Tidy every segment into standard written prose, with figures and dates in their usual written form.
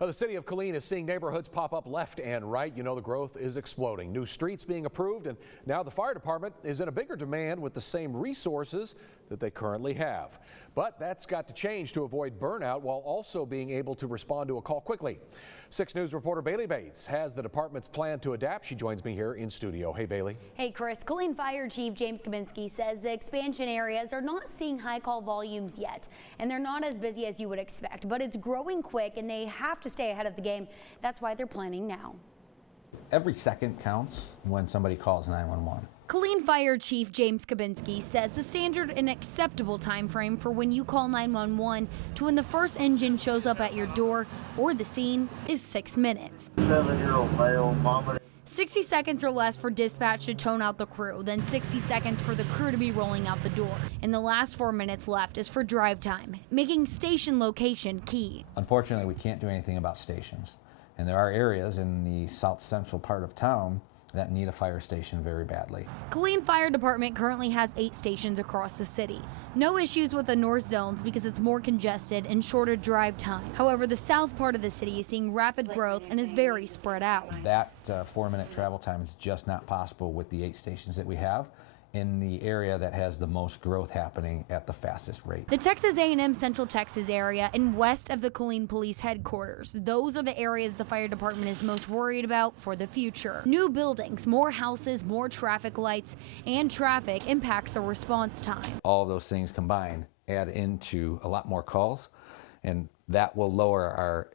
Well, the City of Killeen is seeing neighborhoods pop up left and right. You know, the growth is exploding. New streets being approved, and now the fire department is in a bigger demand with the same resources that they currently have. But that's got to change to avoid burnout while also being able to respond to a call quickly. 6 News reporter Baylee Bates has the department's plan to adapt. She joins me here in studio. Hey, Baylee. Hey, Chris. Killeen Fire Chief James Kabinski says the expansion areas are not seeing high call volumes yet, and they're not as busy as you would expect, but it's growing quick and they have to stay ahead of the game. That's why they're planning now. Every second counts when somebody calls 911. Killeen Fire Chief James Kabinski says the standard and acceptable time frame for when you call 911 to when the first engine shows up at your door or the scene is 6 minutes. 7-year-old male, mama. 60 seconds or less for dispatch to tone out the crew, then 60 seconds for the crew to be rolling out the door. And the last 4 minutes left is for drive time, making station location key. Unfortunately, we can't do anything about stations. And there are areas in the south central part of town that need a fire station very badly. Killeen Fire Department currently has 8 stations across the city. No issues with the north zones because it's more congested and shorter drive time. However, the south part of the city is seeing rapid growth and is very spread out. That 4-minute travel time is just not possible with the 8 stations that we have in the area that has the most growth happening at the fastest rate. The Texas A&M Central Texas area and west of the Killeen Police Headquarters. Those are the areas the fire department is most worried about for the future. New buildings, more houses, more traffic lights, and traffic impacts the response time. All of those things combined add into a lot more calls, and that will lower our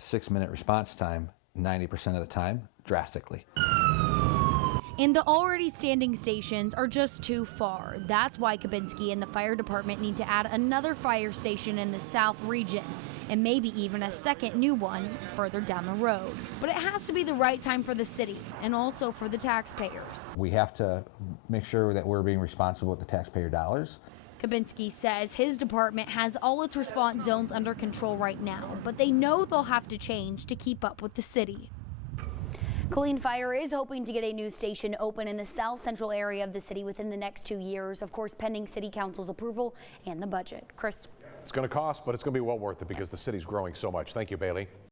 6-minute response time 90% of the time drastically. And the already standing stations are just too far. That's why Kabinski and the fire department need to add another fire station in the south region, and maybe even a second new one further down the road. But it has to be the right time for the city and also for the taxpayers. We have to make sure that we're being responsible with the taxpayer dollars. Kabinski says his department has all its response zones under control right now, but they know they'll have to change to keep up with the city. Killeen Fire is hoping to get a new station open in the south central area of the city within the next 2 years, of course pending city council's approval and the budget. Chris. It's going to cost, but it's going to be well worth it because the city's growing so much. Thank you, Baylee.